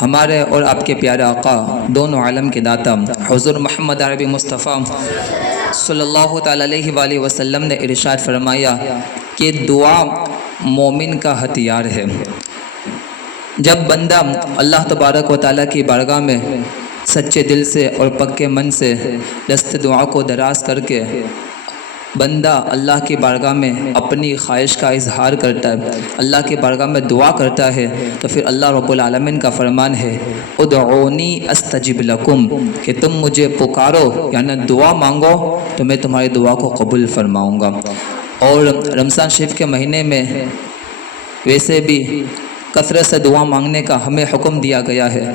ہمارے اور آپ کے پیارے آقا دونوں عالم کے داتا حضور محمد عربی مصطفیٰ صلی اللہ تعالیٰ علیہ وآلہ وسلم نے ارشاد فرمایا کہ دعا مومن کا ہتھیار ہے۔ جب بندہ اللہ تبارک و تعالیٰ کی بارگاہ میں سچے دل سے اور پکے من سے دست دعا کو دراز کر کے بندہ اللہ کی بارگاہ میں اپنی خواہش کا اظہار کرتا ہے، اللہ کی بارگاہ میں دعا کرتا ہے، تو پھر اللہ رب العالمین کا فرمان ہے ادعونی استجب لکم، کہ تم مجھے پکارو یعنی دعا مانگو تو میں تمہاری دعا کو قبول فرماؤں گا۔ اور رمضان شریف کے مہینے میں ویسے بھی کثرت سے دعا مانگنے کا ہمیں حکم دیا گیا ہے،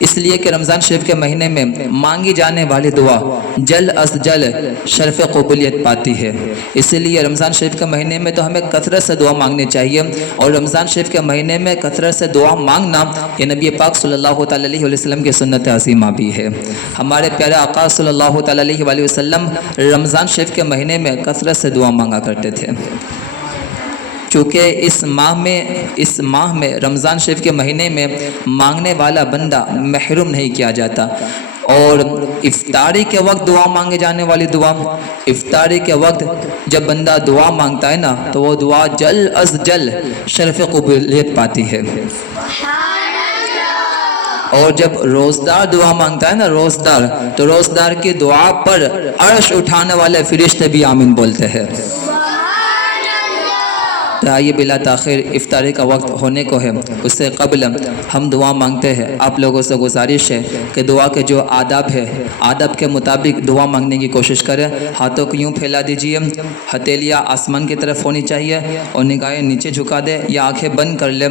اس لیے کہ رمضان شریف کے مہینے میں مانگی جانے والی دعا جل از جل شرف قبولیت پاتی ہے۔ اسی لیے رمضان شریف کے مہینے میں تو ہمیں کثرت سے دعا مانگنی چاہیے، اور رمضان شریف کے مہینے میں کثرت سے دعا مانگنا یہ نبی پاک صلی اللہ تعالیٰ علیہ وسلم کی سنت عظیمہ بھی ہے۔ ہمارے پیارے آقا صلی اللہ تعالیٰ علیہ وآلہ وسلم رمضان شریف کے مہینے میں کثرت سے دعا مانگا کرتے تھے، چونکہ اس ماہ میں رمضان شریف کے مہینے میں مانگنے والا بندہ محروم نہیں کیا جاتا۔ اور افطاری کے وقت دعا مانگے جانے والی دعا، افطاری کے وقت جب بندہ دعا مانگتا ہے نا تو وہ دعا جل از جل شرف قبولیت پاتی ہے۔ اور جب روزدار دعا مانگتا ہے نا روزدار، تو روزدار کی دعا پر عرش اٹھانے والے فرشتے بھی آمین بولتے ہیں۔ آئیے بلا تاخیر افطاری کا وقت ہونے کو ہے، اس سے قبل ہم دعا مانگتے ہیں۔ آپ لوگوں سے گزارش ہے کہ دعا کے جو آداب ہے آداب کے مطابق دعا مانگنے کی کوشش کریں۔ ہاتھوں کو یوں پھیلا دیجئے، ہتھیلیاں آسمان کی طرف ہونی چاہیے اور نگاہیں نیچے جھکا دیں یا آنکھیں بند کر لیں،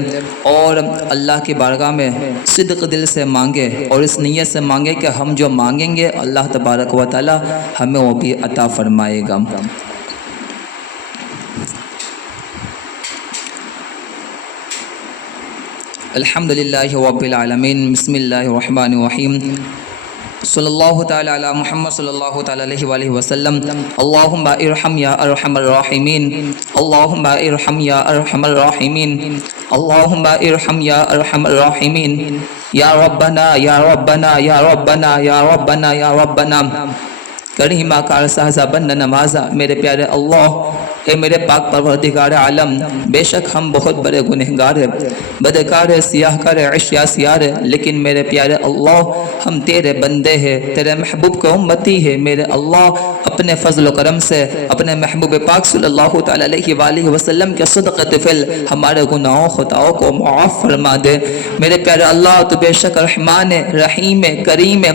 اور اللہ کی بارگاہ میں صدق دل سے مانگے اور اس نیت سے مانگے کہ ہم جو مانگیں گے اللہ تبارک و تعالی ہمیں وہ بھی عطا فرمائے گا۔ الحمدللہ رب العالمین، بسم اللہ الرحمن الرحیم، صلی اللہ تعالی علی محمد صلی اللہ تعالی علیہ وآلہ وسلم۔ اللہم ارحم یا ارحم الراحمین، اللہم ارحم یا ارحم الراحمین، اللہم ارحم یا ارحم الراحمین، یا ربنا یا ربنا یا ربنا یا ربنا یا ربنا کریمہ کار سازہ بند نوازہ۔ میرے پیارے اللہ، اے میرے پاک پروردگار عالم، بے شک ہم بہت بڑے گنہگار ہیں، بدکار ہیں، سیاہ کار ہیں، عشیاء سیار ہیں، لیکن میرے پیارے اللہ ہم تیرے بندے ہیں، تیرے محبوب کو امتی ہے۔ میرے اللہ اپنے فضل و کرم سے اپنے محبوب پاک صلی اللہ تعالیٰ علیہ وآلہ وسلم کے صدقۃ فعل ہمارے گناہوں خطاؤں کو معاف فرما دے۔ میرے پیارے اللہ تو بے شک رحمان ہے، رحیم ہے، کریم ہے،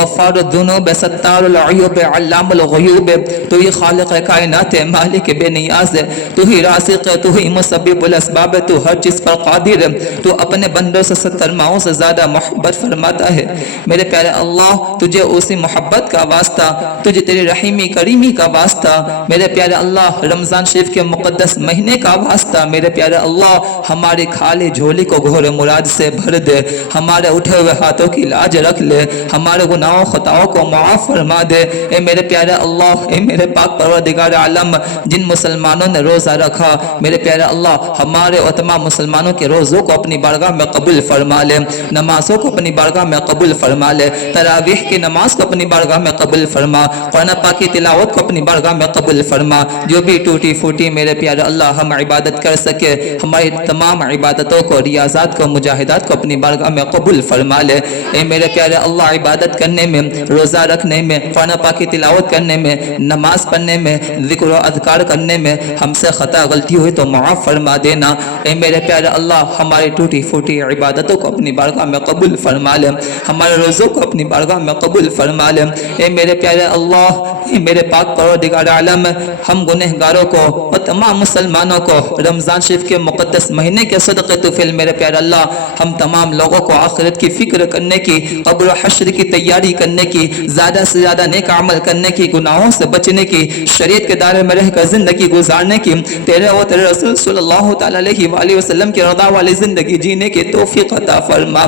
غفار الذنوب، ستار العیوب، علام الغیوب، تو ہی خالق کائنات ہے، مالک بے نیاز ہے، تو ہی رازق ہے، تو ہی مسبب الاسباب ہے، تو ہر چیز پر قادر ہے، تو اپنے بندوں سے 70 ماہوں سے زیادہ محبت فرماتا ہے۔ میرے پیارے اللہ تجھے اسی محبت کا واسطہ، تجھے تیری رحیمی کریمی کا واسطہ، میرے پیارے اللہ رمضان شریف کے مقدس مہینے کا واسطہ، میرے پیارے اللہ ہماری خالی جھولی کو گھور مراد سے بھر دے، ہمارے اٹھے ہوئے ہاتھوں کی لاج رکھ لے، ہمارے گناہوں خطاؤں کو معاف فرما دے۔ اے میرے پیارے اللہ، اے میرے پاک پروردگار عالم، جن مسلمانوں نے روزہ رکھا میرے پیارے اللہ ہمارے اور تمام مسلمانوں کے روزوں کو اپنی بارگاہ میں قبول فرما لے، نمازوں کو اپنی بارگاہ میں قبول فرما لے، تراویح کی نماز کو اپنی بارگاہ میں قبول فرما، قرآن پاک کی تلاوت کو اپنی بارگاہ میں قبول فرما۔ جو بھی ٹوٹی پھوٹی میرے پیارے اللہ ہم عبادت کر سکے، ہماری تمام عبادتوں کو، ریاضات کو، مجاہدات کو اپنی بارگاہ میں قبول فرما لے۔ اے میرے پیارے اللہ عبادت کرنے میں، روزہ رکھنے میں، قرآن پاک کی تلاوت کرنے میں، نماز پڑھنے میں، ذکر و اذکار کرنے میں ہم سے خطا غلطی ہوئی تو معاف فرما دینا۔ اے میرے پیارے اللہ ہماری ٹوٹی پھوٹی عبادتوں کو اپنی بارگاہ میں قبول فرما لے، ہمارے روزوں کو اپنی بارگاہ میں قبول فرما لے۔ اے میرے پیارے اللہ، اے میرے پاک پروردگار عالم، ہم گنہگاروں کو اور تمام مسلمانوں کو رمضان شریف کے مقدس مہینے کے صدقے طفل میرے پیارے اللہ ہم تمام لوگوں کو آخرت کی فکر کرنے کی، قبر و حشر کی تیاری کرنے کی، زیادہ سے زیادہ نیک عمل کرنے کی، گناہوں سے بچنے کی، شریعت کے دائرے میں رہ کر زندگی زندگی گزارنے کی، تیرے و تیرے رسول صلی اللہ تعالیٰ علیہ وآلہ وسلم کی رضا والی زندگی جینے کی توفیق عطا فرما۔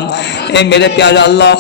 اے میرے پیارے اللہ،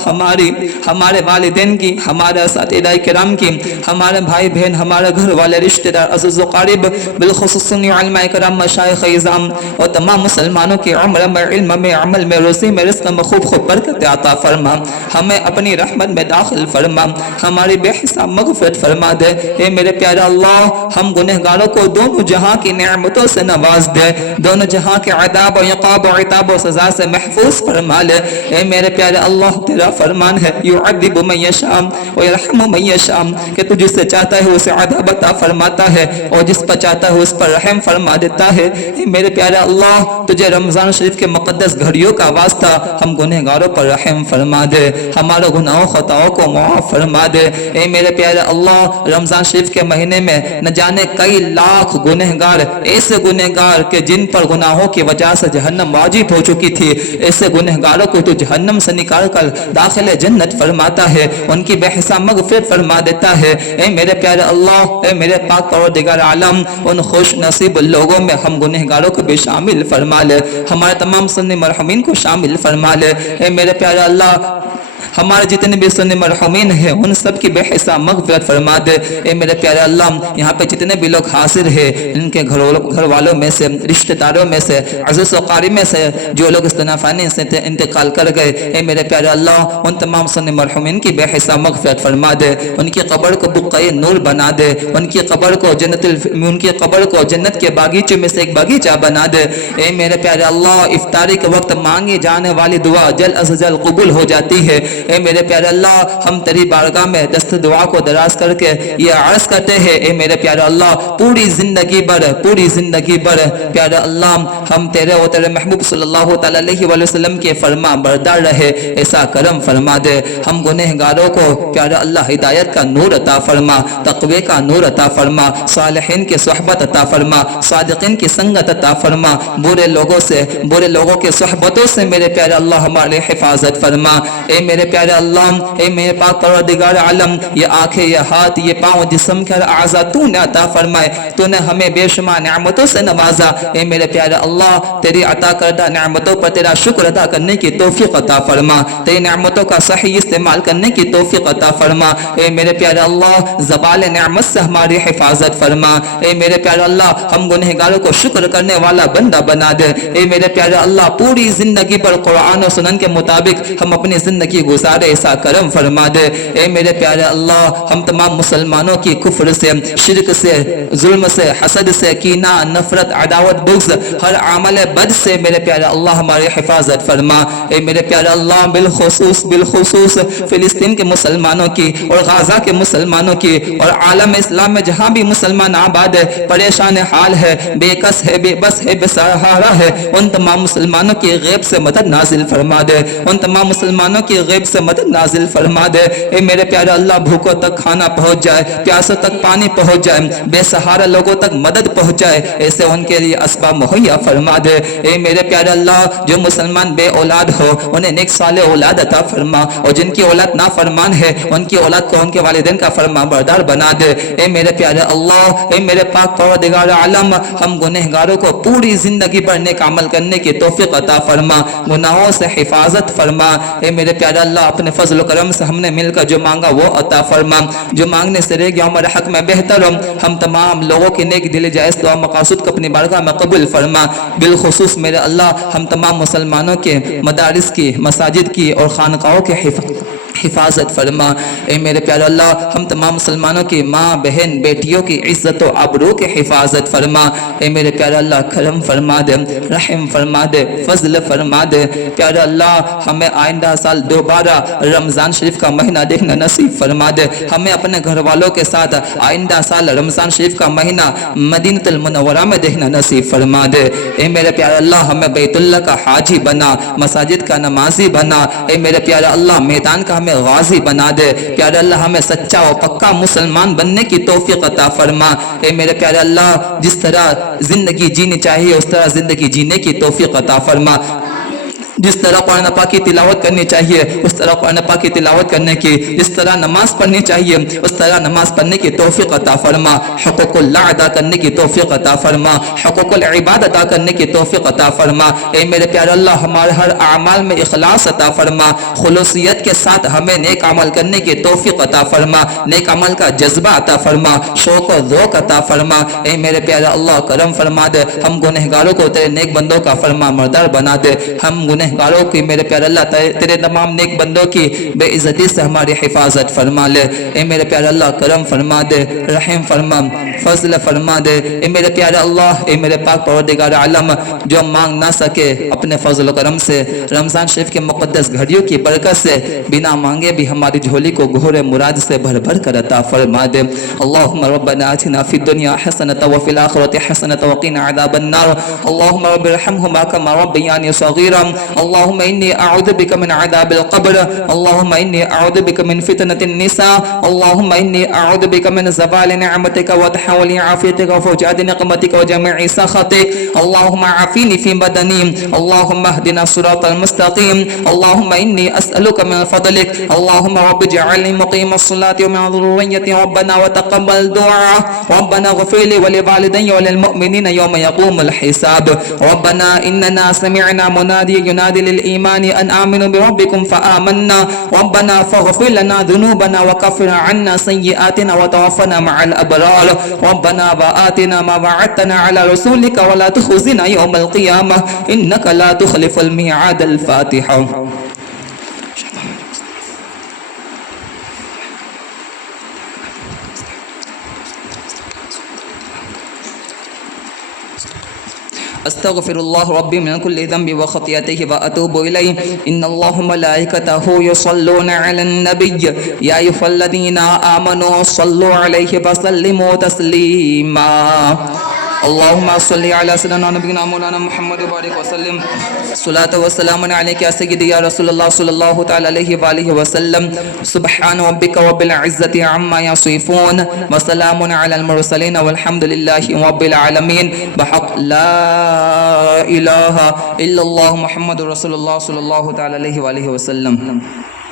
ہمارے والدین کی، ہمارے اساتذہ کرام کی، ہمارے بھائی بہن، ہمارے گھر والے رشتہ دار عزیز و قریب، بالخصوص علماء کرام، مشائخ اعظام اور تمام مسلمانوں کی عمر میں، علم میں، عمل میں، روزی میں، رزق میں خوب خوب برکت عطا فرما، ہمیں اپنی رحمت میں داخل فرما، ہماری بے حساب مغفرت فرما دے۔ اے میرے پیارے اللہ، ہم گنہگاروں کو دونوں جہاں کی نعمتوں سے نواز دے، دونوں جہاں کے عذاب و عقاب و عتاب و سزا سے محفوظ فرما لے۔ اے میرے پیارے اللہ، تیرا فرمان ہے یعذب من یشاء ویرحم من یشاء، کہ تو جس سے چاہتا ہے اسے عذاب عطا فرماتا ہے اور جس پر چاہتا ہے اس پر رحم فرما دیتا ہے۔ اے میرے پیارے اللہ، تجھے رمضان شریف کے مقدس گھڑیوں کا واسطہ ہم گنہگاروں پر رحم فرما دے، ہمارے گناہوں خطاؤں کو معاف فرما دے۔ اے میرے پیارے اللہ، رمضان شریف کے مہینے میں نہ جانے کئی لاکھ گنہگار، ایسے گنہگار کہ جن پر گناہوں کی وجہ سے جہنم واجب ہو چکی تھی، ایسے گنہگاروں کو تو جہنم سے نکال کر داخل جنت فرماتا ہے، ان کی بے حساب مغفرت فرما دیتا ہے۔ اے میرے پیارے اللہ، اے میرے پاک پروردگار عالم، ان خوش نصیب لوگوں میں ہم گنہگاروں کو بھی شامل فرما لے، ہمارے تمام سنی مرحومین کو شامل فرما لے۔ اے میرے پیارے اللہ، ہمارے جتنے بھی سنی مرحومین ہیں ان سب کی بے حساب مغفرت فرما دے۔ اے میرے پیارے اللہ، یہاں پہ جتنے بھی لوگ حاضر ہیں، ان کے گھر والوں میں سے، رشتہ داروں میں سے، عزیز و قریب میں سے جو لوگ اس دنیا فانی سے انتقال کر گئے، اے میرے پیارے اللہ، ان تمام سنی مرحومین کی بے حساب مغفرت فرما دے، ان کی قبر کو بقعہ نور بنا دے، ان کی قبر کو جنت کے باغیچے میں سے ایک باغیچہ بنا دے۔ اے میرے پیارے اللہ، افطاری کے وقت مانگی جانے والی دعا جلد از جلد قبول ہو جاتی ہے۔ اے میرے پیارے اللہ، ہم تیری بارگاہ میں دست دعا کو دراز کر کے یہ عرض کرتے ہیں، اے میرے پیارے اللہ، پوری زندگی بھر پیارے اللہ، ہم تیرے و تیرے محبوب صلی اللہ تعالیٰ علیہ وآلہ وسلم کے فرما بردار رہے، ایسا کرم فرما دے۔ ہم گنہگاروں کو پیارے اللہ ہدایت کا نور عطا فرما، تقوی کا نور عطا فرما، صالحین کی صحبت عطا فرما، صادقین کی سنگت عطا فرما، برے لوگوں کے صحبتوں سے میرے پیارے اللہ ہماری حفاظت فرما۔ اے میرے پیارے اللہ، اے میرے پاک پروردگار عالم، یہ آنکھیں، یہ ہاتھ، یہ پاؤں، جسم کے اعضاء تو نے عطا فرمائے، تو نے ہمیں بے شمار نعمتوں سے نوازا۔ اے میرے پیارے اللہ، تیری عطا کردہ نعمتوں پر تیرا شکر ادا کرنے کی توفیق عطا فرما، تیری نعمتوں کا صحیح استعمال کرنے کی توفیق عطا فرما۔ اے میرے پیارے اللہ، زوال نعمت سے ہماری حفاظت فرما۔ اے میرے پیارے اللہ، ہم گنہگاروں کو شکر کرنے والا بندہ بنا دے۔ اے میرے پیارے اللہ، پوری زندگی پر قرآن و سنن کے مطابق ہم اپنی زندگی گزارے، ایسا کرم فرما دے۔ اے میرے پیارے اللہ، ہم تمام مسلمانوں کی کفر سے، شرک سے، ظلم سے، حسد سے، کینہ، نفرت، عداوت، بغض، ہر عمل بد سے میرے پیارے اللہ ہماری حفاظت فرما۔ اے میرے پیارے اللہ، بالخصوص فلسطین کے مسلمانوں کی اور غزہ کے مسلمانوں کی اور عالم اسلام میں جہاں بھی مسلمان آباد ہے، پریشان حال ہے، بے کس ہے، بے بس ہے، بے سہارا ہے، ان تمام مسلمانوں کی غیب سے مدد نازل فرما دے، ان تمام مسلمانوں کی غیب سے مدد نازل فرما دے۔ اے میرے پیارے اللہ، بھوکوں تک کھانا پہنچ جائے، پیاسوں تک پانی پہنچ جائے، بے سہارا لوگوں تک مدد پہنچ جائے، ایسے ان کے لیے اسباب مہیا فرما دے۔ اے میرے پیارے اللہ، جو مسلمان بے اولاد ہو انہیں نیک صالح اولاد عطا فرما، اور جن کی اولاد نافرمان ہے ان کی اولاد کو ان کے والدین کا فرما بردار بنا دے۔ اے میرے پیارے اللہ، اے میرے پاک پروردگار عالم، ہم گنہگاروں کو پوری زندگی پر نیک عمل کرنے کی توفیق عطا فرما، گناہوں سے حفاظت فرما۔ اے میرے پیارے اللہ، اپنے فضل و کرم سے ہم نے مل کر جو مانگا وہ عطا فرما، جو مانگنے سے رہ گیا ہمارے حق میں بہتر، ہم تمام لوگوں کی نیک دل جائز دعا مقاصد کو اپنی بارگاہ میں قبول فرما۔ بالخصوص میرے اللہ، ہم تمام مسلمانوں کے مدارس کی، مساجد کی اور خانقاہوں کے حفاظت فرما۔ اے میرے پیارے اللہ، ہم تمام مسلمانوں کی ماں، بہن، بیٹیوں کی عزت و آبرو کی حفاظت فرما۔ اے میرے پیارے اللہ، کرم فرما دے، رحم فرما دے، فضل فرما دے۔ پیارے اللہ، ہمیں آئندہ سال دوبارہ رمضان شریف کا مہینہ دیکھنا نصیب فرما دے، ہمیں اپنے گھر والوں کے ساتھ آئندہ سال رمضان شریف کا مہینہ مدینہ المنورہ میں دیکھنا نصیب فرما دے۔ اے میرے پیارے اللہ، ہمیں بیت اللہ کا حاجی بنا، مساجد کا نمازی بنا۔ اے میرے پیارے اللہ، میدان کا ہمیں غازی بنا دے۔ پیارے اللہ، ہمیں سچا و پکا مسلمان بننے کی توفیق عطا فرما۔ اے میرے پیارے اللہ، جس طرح زندگی جینی چاہیے اس طرح زندگی جینے کی توفیق عطا فرما۔ جس طرح قرآن پاک کی تلاوت کرنی چاہیے اس طرح قرآن پاک کی تلاوت کرنے کی، جس طرح نماز پڑھنی چاہیے اس طرح نماز پڑھنے کی توفیق عطا فرما، حقوق اللہ ادا کرنے کی توفیق عطا فرما، حقوق العباد ادا کرنے کی توفیق عطا فرما۔ اے میرے پیارے اللہ ہمارے ہر اعمال میں اخلاص عطا فرما، خلوصیت کے ساتھ ہمیں نیک عمل کرنے کی توفیق عطا فرما، نیک عمل کا جذبہ عطا فرما، شوق و ذوق عطا فرما۔ اے میرے پیارے اللہ کرم فرما دے، ہم گنہگاروں کو تیرے نیک بندوں کا فرما مردار بنا دے، ہم گنہگاروں کی میرے پیارے اللہ تیرے تمام نیک بندوں کی بے عزتی سے ہماری حفاظت فرما لے۔ اے میرے پیارے اللہ کرم فرما دے، رحم فرما، فضل فرما دے۔ اے میرے پیارے اللہ، اے میرے پاک پروردگار عالم، جو مانگ نہ سکے اپنے فضل و کرم سے رمضان شریف کے مقدس گھڑیوں کی برکت سے بنا مانگے بھی ہماری جھولی کو گہر مراد سے بھر بھر کر عطا فرما دے۔ اللہم ربنا آتنا فی الدنیا حسنۃ وفی الآخرۃ حسنۃ وقنا عذاب النار۔ اللہم رب ارحمہما کما ربیانی صغیرا۔ اللہم انی اعوذ بک من عذاب القبر۔ اللہم انی اعوذ بک من فتنة النساء۔ اللہم انی اعوذ بک من زوال نعمتک وتحول عافیتک وفجاء نقمتک وجميع سخطک۔ اللہم عافینی فی بدنی۔ اللہم اہدنا الصراط المستقیم۔ اللہم انی اسألک من فضلک۔ اللہم رب اجعلنی مقیم الصلاة ومن ذریتی ربنا وتقبل دعاء۔ ربنا اغفر لي ولوالدي وللمؤمنين يوم يقوم الحساب۔ ربنا إننا سمعنا مناديا ينادي للإيمان أن آمنوا بربكم فآمنا۔ ربنا فاغفر لنا ذنوبنا وكفر عنا سيئاتنا وتوفنا مع الأبرار۔ ربنا وآتنا ما وعدتنا على رسولك ولا تخزنا يوم القيامة إنك لا تخلف الميعاد۔ الفاتحة۔ استغفر الله ربي من كل ذنب وخطيئته واتوب اليه ان الله وملائكته يصلون على النبي يا ايها الذين امنوا صلوا عليه وسلموا تسليما اللهم صل على سيدنا نبينا مولانا محمد وبارك وسلم صلاة والسلام عليك يا سيدي يا رسول الله صلى الله تعالى عليه وآله وسلم سبحان ربك رب العزة عما يصفون وسلام على المرسلين والحمد لله رب العالمين بحق لا إله إلا الله محمد رسول الله صلى الله تعالى عليه وآله وسلم.